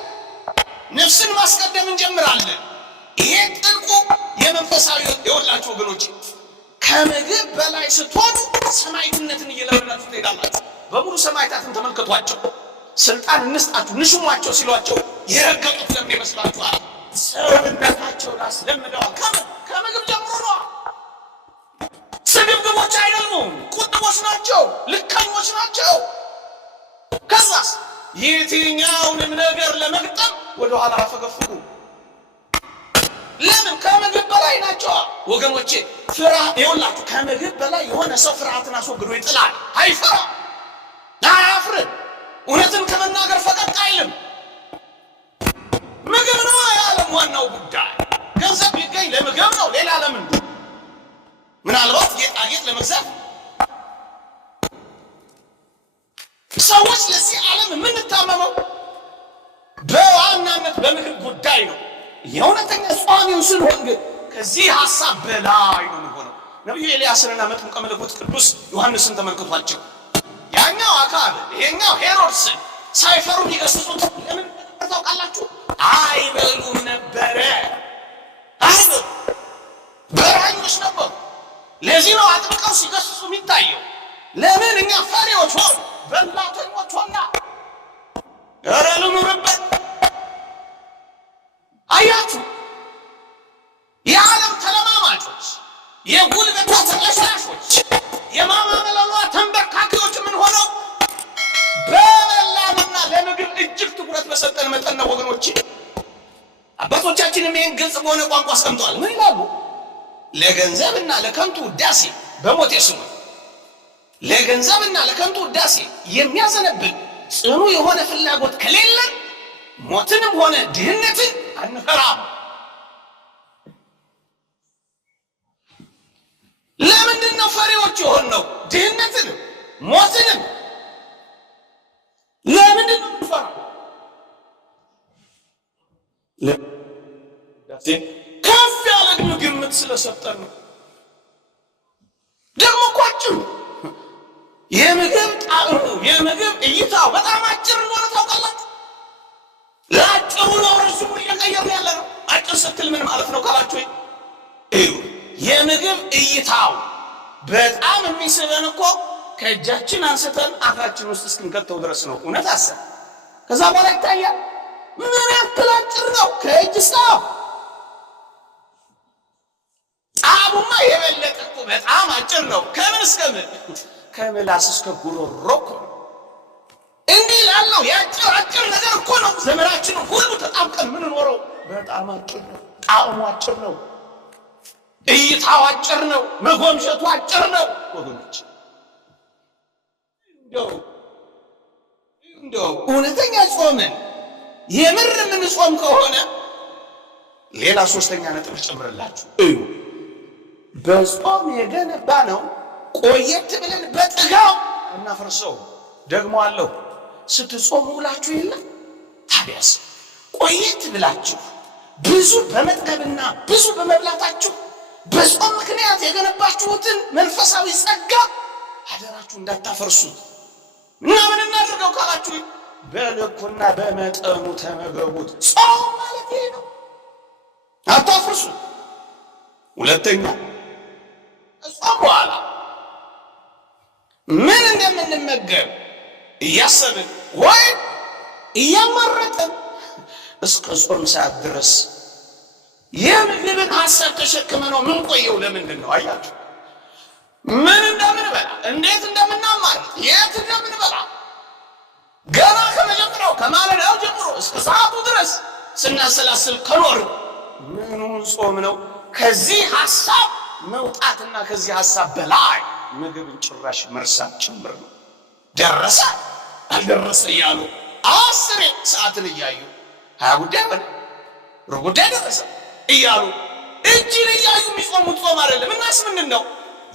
ነፍስን ማስቀደም እንጀምራለን። ይሄ ጥልቁ የመንፈሳዊ የወላችሁ ወገኖች ከምግብ በላይ ስትሆኑ ሰማዕትነትን እየለመዳችሁ ትሄዳላችሁ። በሙሉ ሰማዕታትን ተመልከቷቸው። ስልጣን እንስጣችሁ ንሹሟቸው ሲሏቸው የረገጡት ለምን ይመስላችኋል? ሰውነታቸውን አስለምደዋል። ከምግብ ጀምሮ ነው። ስግብግቦች አይደሉም፣ ቁጥቦች ናቸው፣ ልከኞች ናቸው። ከዛስ የትኛውንም ነገር ለመግጠም ወደኋላ አፈገፍጉ። ለምን? ከምግብ በላይ ናቸው ወገኖቼ። ፍርሃት ይኸውላችሁ፣ ከምግብ በላይ የሆነ ሰው ፍርሃትን አስወግዶ ይጥላል። አይፈራም፣ አያፍርም። እውነትን ከመናገር ፈቀቅ አይልም። ምግብ ነው የዓለም ዋናው ጉዳይ። ገንዘብ ቢገኝ ለምግብ ነው፣ ሌላ ለምን? ምናልባት ጌጣጌጥ ለመግዛት። ሰዎች ለዚህ ዓለም የምንታመመው በዋናነት በምግብ ጉዳይ ነው። የእውነተኛ ጿሚው ስንሆን ግን ከዚህ ሀሳብ በላይ ነው የሚሆነው። ነቢዩ ኤልያስንና መጥምቀ መለኮት ቅዱስ ዮሐንስን ተመልክቷቸው። ያኛው አካል ይሄኛው ሄሮድስን ሳይፈሩ የሚገስጹት ለምን ታውቃላችሁ? አይበሉም ነበረ። አይበሉ በረሃኞች ነበሩ። ለዚህ ነው አጥብቀው ሲገስጹ የሚታየው። ለምን እኛ ፈሪዎች ሆን በላተኞች ሆና ኧረ ልኑርበት። አያችሁ የዓለም ተለማማጮች፣ የጉልበቷ ተለሻሾች፣ የማማመለሏ ተንበርካኪዎች ምን ሆነው በበላንና ለምግብ እጅግ ትኩረት በሰጠን መጠን ነው ወገኖቼ። አባቶቻችንም ይህን ግልጽ በሆነ ቋንቋ አስቀምጠዋል። ምን ይላሉ? ለገንዘብና ለከንቱ ውዳሴ በሞት ስሙ። ለገንዘብና ለከንቱ ውዳሴ የሚያዘነብል ጽኑ የሆነ ፍላጎት ከሌለን ሞትንም ሆነ ድህነትን አንፈራም። ለምንድን ነው ፈሪዎች የሆነው? ድህነትንም ሞትንም ለምንድን ነው የምንፈራው? ከፍ ያለ ግምት ስለሰጠን ነው። ደግሞ እኮ አጭሩ የምግብ ጣዕሙ የምግብ እይታው በጣም አጭር እንደሆነ ታውቃላችሁ። ለአጭሩ ነው ረዥሙ እየቀየርን ያለ ነው። አጭር ስትል ምን ማለት ነው ካላችሁ፣ የምግብ እይታው በጣም የሚስበን እኮ ከእጃችን አንስተን አፋችን ውስጥ እስክንከተው ድረስ ነው። እውነት አሰብ ከዛ በኋላ ይታያል። ምን ያክል አጭር ነው ከእጅ እስከ ጣዕሙማ የበለጠ እኮ በጣም አጭር ነው። ከምን እስከ ምን? ከምላስ እስከ ጉሮሮ እኮ እንዲህ ላለው የአጭር አጭር ነገር እኮ ነው ዘመናችንን ሁሉ ተጣብቀን ምንኖረው። በጣም አጭር ነው። ጣዕሙ አጭር ነው። እይታው አጭር ነው። መጎምሸቱ አጭር ነው ወገኖች። እንደው እውነተኛ ጾምን የምር የምንጾም ከሆነ ሌላ ሶስተኛ ነጥብ ጨምርላችሁ እዩ። በጾም የገነባ ነው ቆየት ብለን በጥጋው እናፈርሰው። ደግሞ አለው ስትጾሙ ውላችሁ የለም ታዲያስ ቆየት ብላችሁ ብዙ በመጥገብና ብዙ በመብላታችሁ በጾም ምክንያት የገነባችሁትን መንፈሳዊ ጸጋ አደራችሁ እንዳታፈርሱት። እና ምን እናድርገው ካላችሁ በልኩና በመጠኑ ተመገቡት። ጾም ማለት ይሄ ነው። አታፍርሱ። ሁለተኛ ጾም በኋላ ምን እንደምንመገብ እያሰብን ወይም እያመረጥን እስከ ጾም ሰዓት ድረስ የምግብን ሐሳብ ተሸክመነው ምን ቆየው? ለምንድን ነው? አያችሁ ምን እንደምንበላ፣ እንዴት እንደምናማርጥ፣ የት እንደምንበላ ገና ከመጀመሪያው ከማለዳው ጀምሮ እስከ ሰዓቱ ድረስ ስናሰላስል ከኖር ምኑን ጾም ነው? ከዚህ ሐሳብ መውጣትና ከዚህ ሐሳብ በላይ ምግብን ጭራሽ መርሳት ጭምር ነው። ደረሰ አልደረሰ እያሉ 10 ሰዓትን እያዩ 20 ጉዳይ ሆነ ሩብ ጉዳይ ደረሰ እያሉ እጅን እያዩ የሚጾሙት ጾም አይደለም። እናስ ምንድን ነው?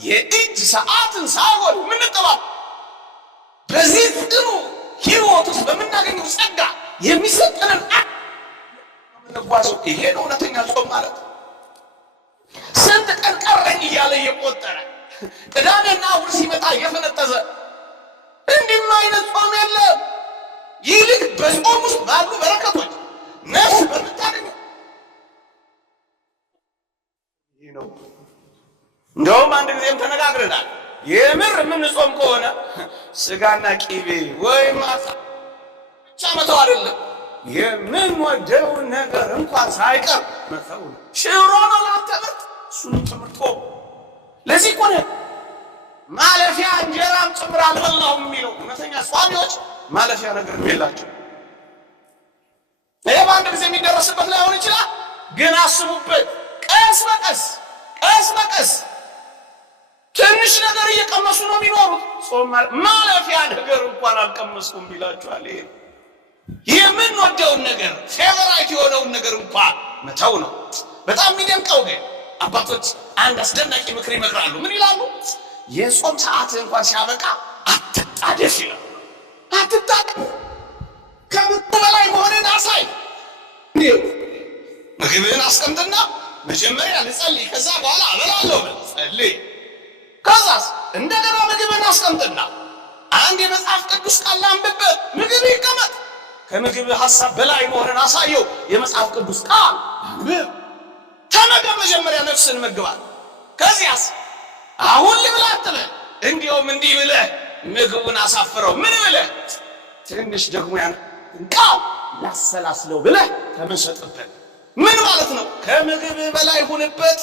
የእጅ ሰዓትን ሳይሆን ምንጠባል በዚህ ጥሩ ሕይወት ውስጥ በምናገኘው ጸጋ የሚሰጠንን ምንጓዘው። ይሄ ነው እውነተኛ ጾም ማለት። ስንት ቀን ቀረኝ እያለ እየቆጠረ ቅዳሜና እሑድ ሲመጣ እየፈነጠዘ እንዲህም አይነት ጾም የለም። ይልቅ በጾም ውስጥ ባሉ በረከቶች ነፍስ በምታገኘው ይህ ነው። እንደውም አንድ ጊዜም ተነጋግረናል። የምር የምንጾም ከሆነ ስጋና ቂቤ ወይም አሳ ብቻ መተው አይደለም፣ የምንወደውን ነገር እንኳን ሳይቀር መተው ነው። ሽሮ ነው ላንተ ምርጥ፣ እሱን ትምህርቶ ለዚህ እኮ ነው ማለፊያ እንጀራም ጭምር አልበላሁም የሚለው። እውነተኛ ጿሚዎች ማለፊያ ነገር የላቸው። ይህ በአንድ ጊዜ የሚደረስበት ላይሆን ይችላል፣ ግን አስቡበት። ቀስ በቀስ ትንሽ ነገር እየቀመሱ ነው የሚኖሩት። ጾም ማለፊያ ነገር እንኳን አልቀመስኩም ቢላችኋል። ይሄ የምንወደውን ነገር ፌቨራይት የሆነውን ነገር እንኳን መተው ነው። በጣም የሚደንቀው ግን አባቶች አንድ አስደናቂ ምክር ይመክራሉ። ምን ይላሉ? የጾም ሰዓት እንኳን ሲያበቃ አትጣደፍ ይላል። አትጣደፍ፣ ከምጡ በላይ መሆንን አሳይ። ምግብህን አስቀምጥና መጀመሪያ ልጸልይ፣ ከዛ በኋላ አበላለሁ በል ጸልይ። ከዛስ እንደገና ምግብህን አስቀምጥና አንድ የመጽሐፍ ቅዱስ ቃል አንብበት፣ ምግብ ይቀመጥ። ከምግብ ሐሳብ በላይ መሆንን አሳየው። የመጽሐፍ ቅዱስ ቃል አንብብ፣ ተመገብ። መጀመሪያ ነፍስን መግባል፣ ከዚያስ አሁን ልብላ አትበል። እንዲያውም እንዲህ ብለህ ምግቡን አሳፍረው። ምን ብለህ ትንሽ ደግሞ ያን ቃው ላሰላስለው ብለህ ተመሰጥበት። ምን ማለት ነው? ከምግብ በላይ ሁንበት።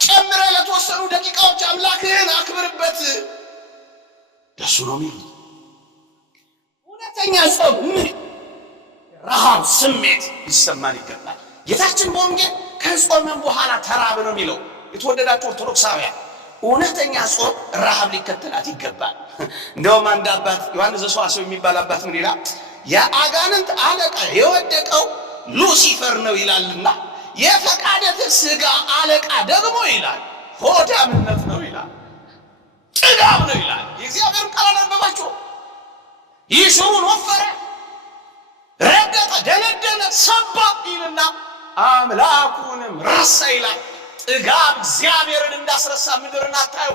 ጨምረህ ለተወሰኑ ደቂቃዎች አምላክህን አክብርበት። ደሱ ነው የሚሉት። እውነተኛ ጾም ምን ረሃብ ስሜት ይሰማን ይገባል። ጌታችን በወንጌል ከጾመን በኋላ ተራበ ነው የሚለው። የተወደዳችሁ ኦርቶዶክሳውያን እውነተኛ ጾም ረሃብ ሊከተላት ይገባል። እንደውም አንድ አባት ዮሐንስ ዘሰዋስው የሚባል አባት ምን ይላል? የአጋንንት አለቃ የወደቀው ሉሲፈር ነው ይላልና የፈቃደ ሥጋ አለቃ ደግሞ ይላል ሆዳምነት ነው ይላል፣ ጥጋብ ነው ይላል። የእግዚአብሔርን ቃል አነበባችሁ? ይሽሩን ወፈረ፣ ረገጠ፣ ደነደነ፣ ሰባ ይልና አምላኩንም ረሳ ይላል። ጥጋብ እግዚአብሔርን እንዳስረሳ ምድርን አታዩ።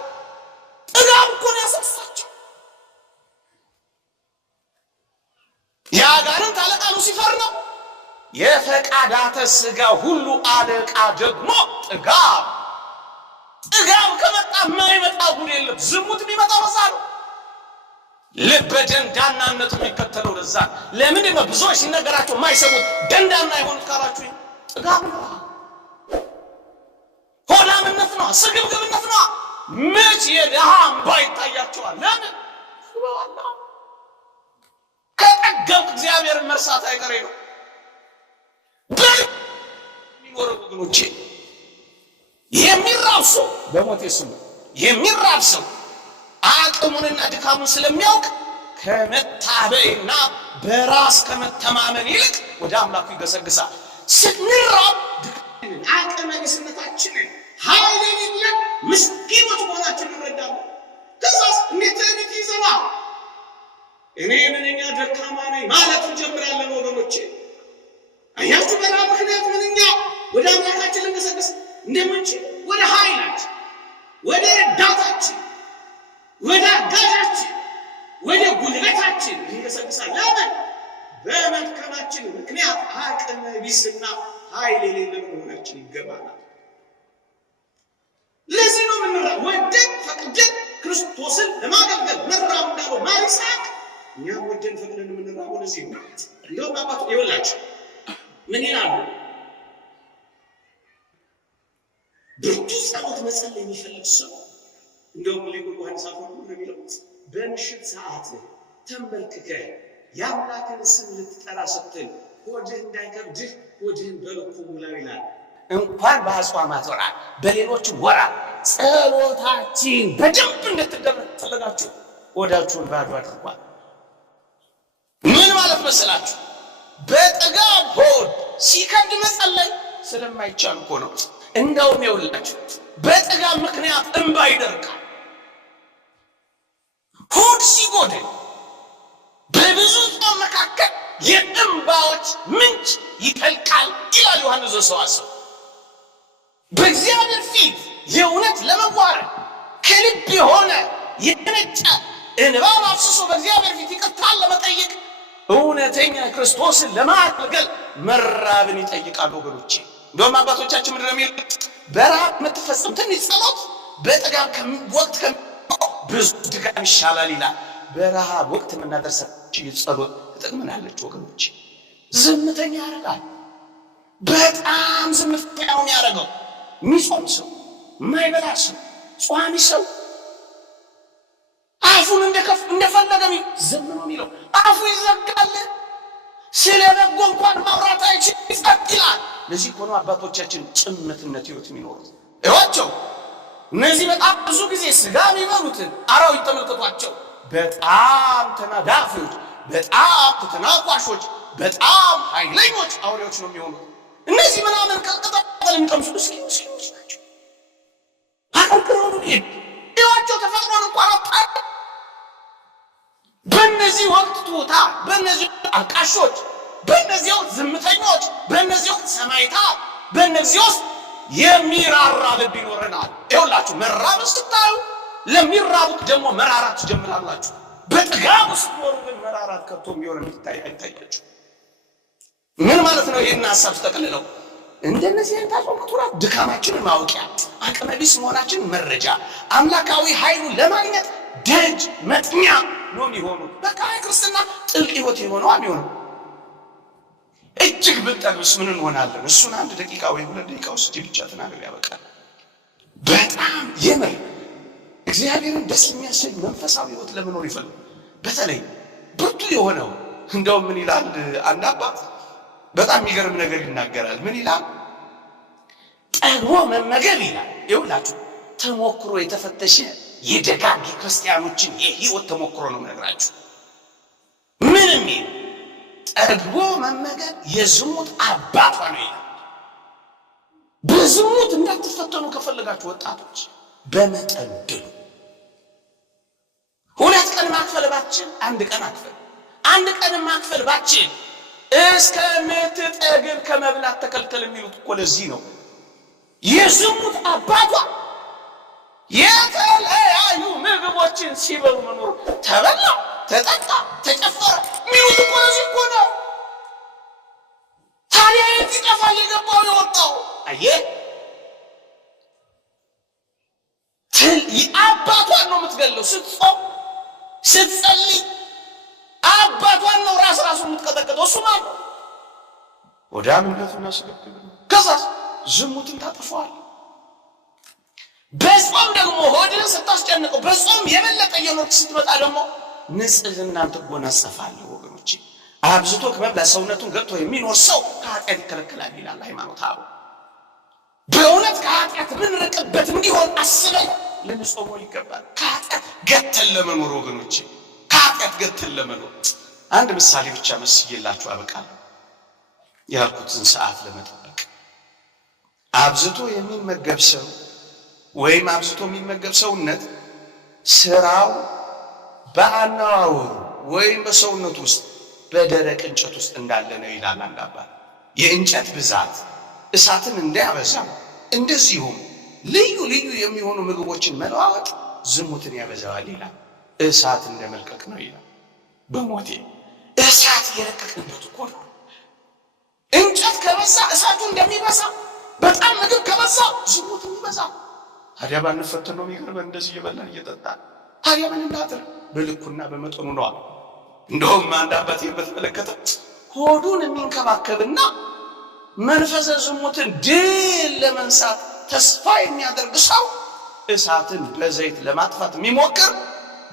ጥጋብ እኮ ነው ያሰፋቸው። የአጋንንት አለቃ ሉሲፈር ነው። የፈቃዳተ ሥጋ ሁሉ አለቃ ደግሞ ጥጋብ። ጥጋብ ከመጣ የማይመጣ ጉድ የለም። ዝሙት የሚመጣ በዛ ነው። ልበ ደንዳናነቱ የሚከተለው ለዛ። ለምንድን ነው ብዙዎች ሲነገራቸው የማይሰሙት ደንዳና የሆኑት ካላችሁ? ጥጋብ ነው፣ ሆዳምነት ነው፣ ስግብግብነት ነው። መች የድሃ እምባ ይታያቸዋል? ለምን? ከጠገብክ እግዚአብሔርን መርሳት አይቀሬ ነው። የሚኖረው ወገኖቼ የሚራብ ሰው በሞቴ ስሙ የሚራብ ሰው አቅሙንና ድካሙን ስለሚያውቅ ከመታበይና በራስ ከመተማመን ይልቅ ወደ አምላኩ ይገሰግሳል። ስንራብ አቅመ ቢስነታችንን ኃይል የሌለን ምስኪኖች መሆናችንን እንረዳለን። ከዛስ እንዴት ትዕቢት ይዘናል። እኔ ምንኛ ደካማ ነኝ ማለት እንጀምራለን ወገኖቼ። አያችሁ በረሃብ ምክንያት ምንኛ ወደ አምላካችን ልንገሰግስ እንደምንችል ወደ ኃይላችን፣ ወደ ረዳታችን፣ ወደ አጋዣችን፣ ወደ ጉልበታችን እንገሰግሳለን። ለምን? በመድከማችን ምክንያት አቅመ ቢስና ኃይል የሌለን መሆናችን ይገባናል። ለዚህ ነው የምንራብ። ወደን ፈቅደን ክርስቶስን ለማገልገል መራብ እንዳለው ማሪሳቅ እኛም ወደን ፈቅደን የምንራበው ለዚህ ነው። እንደውም አባቱ ይወላችሁ ምን ይላሉ? ብርቱ ጸሎት መጸለይ የሚፈልግ ሰው እንደውም ሊቁ ዮሐንስ አፈወርቅ ነው የሚለው በምሽት ሰዓት ተንበርክከህ የአምላክን ስም ልትጠራ ስትል ሆድህ እንዳይከብድህ ሆድህን በልኩ ሙላው ይላል። እንኳን በአጽዋማት ወራት በሌሎች ወራት ጸሎታችን በደንብ እንድትደረግ ተፈለጋችሁ ሆዳችሁን ባዶ አድርጓል። ምን ማለት መሰላችሁ? በጥጋብ ሆድ ሲከብድ መጸለይ ስለማይቻል እኮ ነው። እንደውም ይኸውላችሁ በጥጋብ ምክንያት እንባ ይደርቃል። ሆድ ሲጎድል በብዙ ጾም መካከል የእንባዎች ምንጭ ይፈልቃል ይላል ዮሐንስ ዘሰዋስው። በእግዚአብሔር ፊት የእውነት ለመዋረድ ከልብ የሆነ የነጨ እንባ አፍስሶ በእግዚአብሔር ፊት ይቅርታን ለመጠየቅ እውነተኛ ክርስቶስን ለማገልገል መራብን ይጠይቃሉ ወገኖቼ። እንደውም አባቶቻችን ምንድን ነው የሚሉት? በረሃብ የምትፈጸም ትንሽ ጸሎት በጥጋብ ወቅት ብዙ ድካም ይሻላል ይላል። በረሃብ ወቅት የምናደርሳቸው ጸሎት ትጠቅመናለች ወገኖቼ። ዝምተኛ ያደርጋል። በጣም ዝምተኛ ነው የሚያደርገው። የሚጾም ሰው፣ የማይበላ ሰው፣ ጿሚ ሰው አፉን እንደፈለገ ዝም ነው የሚለው። አፉ ይዘጋል። ስለ በጎ እንኳን ማውራት አይችል፣ ይጸጥ ይላል። ለዚህ እኮ ነው አባቶቻችን ጭምትነት ሕይወት የሚኖሩት። እዋቸው እነዚህ በጣም ብዙ ጊዜ ስጋ የሚበሉትን አራዊት ተመልከቷቸው። በጣም ተናዳፊዎች፣ በጣም ተናቋሾች፣ በጣም ኃይለኞች አውሬዎች ነው የሚሆኑት። እነዚህ ምናምን ከቅጠል የሚቀምሱ ምስኪኖች ናቸው። አቀርቅረው ነው እዋቸው ተፈጥሮን እንኳን አጣ። በእነዚህ ወቅት ቱታ፣ በእነዚህ አልቃሾች፣ በእነዚህ ወቅት ዝምተኞች፣ በእነዚህ ወቅት ሰማዕታት፣ በእነዚህ ውስጥ የሚራራ ልብ ይኖረናል። ይኸውላችሁ መራብ ስታዩ ለሚራቡት ደግሞ መራራት ትጀምራላችሁ። በጥጋብ ውስጥ ኖሩ ግን መራራት ከቶ የሚሆን አይታያችሁ። ምን ማለት ነው? ይህን ሀሳብ ተጠቅልለው እንደነዚህ አይነት አጽዋማት ወራት ድካማችንን ማወቂያ አቅመቢስ መሆናችን መረጃ፣ አምላካዊ ኃይሉን ለማግኘት ደጅ መጥኛ ነው የሚሆኑት። በቃ ክርስትና ጥልቅ ሕይወት የሆነው የሚሆነው እጅግ ብንጠግብስ ምን እንሆናለን? እሱን 1 ደቂቃ ወይ 2 ደቂቃ ውስጥ ብቻ ተናግሬ ያበቃል። በጣም የምር እግዚአብሔርን ደስ የሚያሰኝ መንፈሳዊ ሕይወት ለመኖር ይፈልግ በተለይ ብርቱ የሆነው እንደውም ምን ይላል አንድ አባት በጣም የሚገርም ነገር ይናገራል። ምን ይላል? ጠግቦ መመገብ ይላል። ይኸውላችሁ ተሞክሮ የተፈተሸ የደጋግ ክርስቲያኖችን የሕይወት ተሞክሮ ነው የምነግራችሁ። ምንም ጠግቦ መመገብ የዝሙት አባቷ ነው ይላል። በዝሙት እንዳትፈተኑ ከፈለጋችሁ ወጣቶች በመጠን ድሉ። 2 ቀን ማክፈል ባችን 1 ቀን አክፈል። 1 ቀን ማክፈል ባችን እስከምትጠግብ ከመብላት ተከልከል የሚሉት እኮ ለዚህ ነው። የዝሙት አባቷ የተለያዩ ምግቦችን ሲበሉ መኖር ተበላ፣ ተጠጣ፣ ተጨፈረ የሚሉት እኮ ለዚህ እኮ ነው። ታዲያ የት ይጠፋል የገባው የወጣው? አየህ አባቷን ነው የምትገለው። ስትጾም ስትጸልይ አባቷን ነው ራሱ የምትቀጠቅጠው። እሱ ማለት ነው ወደ አምነቱና ስግብግብ ነው። ከዛስ ዝሙትን ታጠፋዋል። በጾም ደግሞ ሆድን ስታስጨንቀው በጾም የበለጠ የኖርክ ስትመጣ ደግሞ ንጽህናን ትጎናጸፋለህ። ወገኖቼ አብዝቶ ከመብላት ሰውነቱን ገብቶ የሚኖር ሰው ከኃጢአት ይከለከላል ይላል ሃይማኖት አበው። በእውነት ከኃጢአት ምንርቅበት እንዲሆን አስበን ልንጾመው ይገባል። ከኃጢአት ገተን ለመኖር ወገኖቼ፣ ከኃጢአት ገተን ለመኖር አንድ ምሳሌ ብቻ መስዬላችሁ አበቃለሁ። ያልኩትን ሰዓት ለመጠበቅ አብዝቶ የሚመገብ ሰው ወይም አብዝቶ የሚመገብ ሰውነት ስራው በአናዋወሩ ወይም በሰውነቱ ውስጥ በደረቅ እንጨት ውስጥ እንዳለ ነው ይላል አንድ አባት። የእንጨት ብዛት እሳትን እንዳያበዛ እንደዚሁም ልዩ ልዩ የሚሆኑ ምግቦችን መለዋወጥ ዝሙትን ያበዛዋል ይላል። እሳት እንደመልቀቅ ነው ይላል። በሞቴ እሳት የረቀቅንበት እኮ ነው። እንጨት ከበዛ እሳቱ እንደሚበዛ በጣም ምግብ ከበዛ ዝሙት የሚበዛ። ታዲያ ባንፈተን ነው የሚገርመን። እንደዚህ እየበላን እየጠጣን ታዲያ ምን እናድር? በልኩና በመጠኑ ነው። እንደውም አንድ አባቴ በተመለከተ ሆዱን የሚንከባከብና መንፈሰ ዝሙትን ድል ለመንሳት ተስፋ የሚያደርግ ሰው እሳትን በዘይት ለማጥፋት የሚሞክር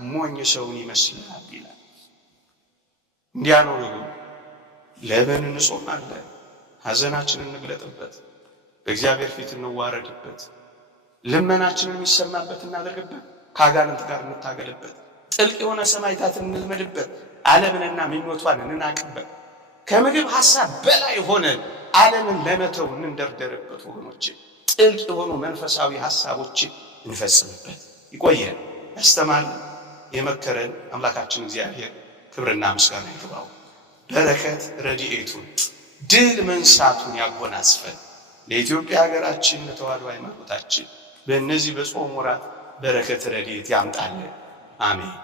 ሞኝ ሰውን ይመስላል ይላል። እንዲያ ነው ደግሞ ለምን እንጾማለን? ሐዘናችንን እንግለጥበት፣ በእግዚአብሔር ፊት እንዋረድበት፣ ልመናችንን የሚሰማበት እናደርግበት፣ ከአጋንንት ጋር እንታገልበት፣ ጥልቅ የሆነ ሰማዕታትን እንልመድበት፣ ዓለምንና ምኞቷን እንናቅበት፣ ከምግብ ሐሳብ በላይ ሆነን ዓለምን ለመተው እንደርደርበት። ወገኖቼ ጥልቅ የሆኑ መንፈሳዊ ሐሳቦችን እንፈጽምበት። ይቆየን፣ ያስተማረን የመከረን አምላካችን እግዚአብሔር ክብርና ምስጋና ይግባው። በረከት ረድኤቱን ድል መንሳቱን ያጎናጽፈን። ለኢትዮጵያ ሀገራችን ለተዋሕዶ ሃይማኖታችን በእነዚህ በጾም ወራት በረከት ረድኤት ያምጣልን። አሜን።